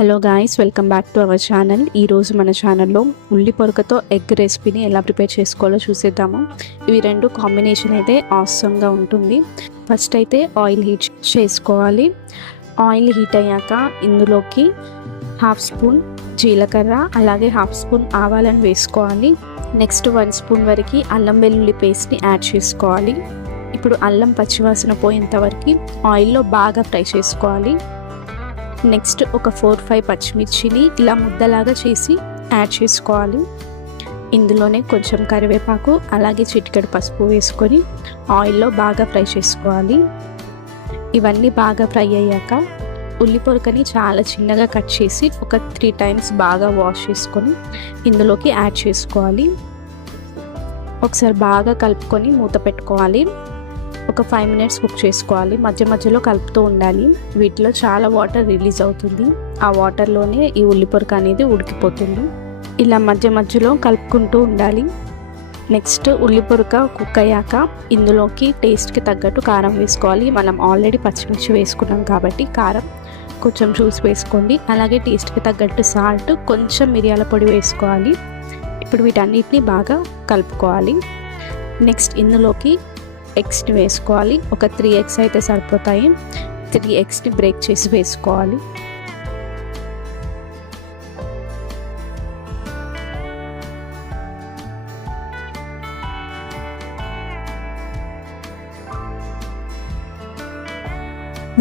Hello guys, welcome back to our channel. ఈరోజు మన ఛానల్లో ఉల్లి పొరకతో ఎగ్ రెసిపీని ఎలా ప్రిపేర్ చేసుకోవాలో చూసేద్దాము. ఇవి రెండు కాంబినేషన్ అయితే ఆసంగా ఉంటుంది. ఫస్ట్ అయితే ఆయిల్ హీట్ చేసుకోవాలి. ఆయిల్ హీట్ అయ్యాక ఇందులోకి 1/2 స్పూన్ జీలకర్ర, అలాగే 1/2 స్పూన్ ఆవాలను వేసుకోవాలి. నెక్స్ట్ 1 స్పూన్ వరకు అల్లం వెల్లుల్లి పేస్ట్ని యాడ్ చేసుకోవాలి. ఇప్పుడు అల్లం పచ్చివాసన పోయేంత వరకు ఆయిల్లో బాగా ఫ్రై చేసుకోవాలి. నెక్స్ట్ ఒక 4-5 పచ్చిమిర్చిని ఇలా ముద్దలాగా చేసి యాడ్ చేసుకోవాలి. ఇందులోనే కొంచెం కరివేపాకు, అలాగే చిటికెడు పసుపు వేసుకొని ఆయిల్లో బాగా ఫ్రై చేసుకోవాలి. ఇవన్నీ బాగా ఫ్రై అయ్యాక ఉల్లి పొరకని చాలా చిన్నగా కట్ చేసి ఒక 3 టైమ్స్ బాగా వాష్ చేసుకొని ఇందులోకి యాడ్ చేసుకోవాలి. ఒకసారి బాగా కలుపుకొని మూత పెట్టుకోవాలి. ఒక 5 మినిట్స్ కుక్ చేసుకోవాలి. మధ్య మధ్యలో కలుపుతూ ఉండాలి. వీటిలో చాలా వాటర్ రిలీజ్ అవుతుంది. ఆ వాటర్లోనే ఈ ఉల్లి పొరక అనేది ఉడికిపోతుంది. ఇలా మధ్య మధ్యలో కలుపుకుంటూ ఉండాలి. నెక్స్ట్ ఉల్లి పొరక కుక్ అయ్యాక ఇందులోకి టేస్ట్కి తగ్గట్టు కారం వేసుకోవాలి. మనం ఆల్రెడీ పచ్చిమిర్చి వేసుకున్నాం కాబట్టి కారం కొంచెం చూసి వేసుకోండి. అలాగే టేస్ట్కి తగ్గట్టు సాల్ట్, కొంచెం మిరియాల పొడి వేసుకోవాలి. ఇప్పుడు వీటన్నిటిని బాగా కలుపుకోవాలి. నెక్స్ట్ ఇందులోకి ఎగ్స్ని వేసుకోవాలి. ఒక 3 ఎగ్స్ అయితే సరిపోతాయి. 3 ఎగ్స్ని బ్రేక్ చేసి వేసుకోవాలి.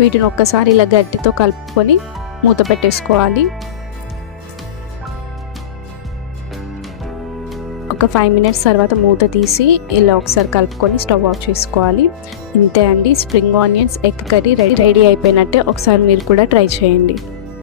వీటిని ఒక్కసారి ఇలా గట్టితో కలుపుకొని మూత పెట్టేసుకోవాలి. ఒక 5 మినిట్స్ తర్వాత మూత తీసి ఇలా ఒకసారి కలుపుకొని స్టవ్ ఆఫ్ చేసుకోవాలి. ఇంతే అండి, spring onions egg curry ready అయిపోయినట్టే. ఒకసారి మీరు కూడా ట్రై చేయండి.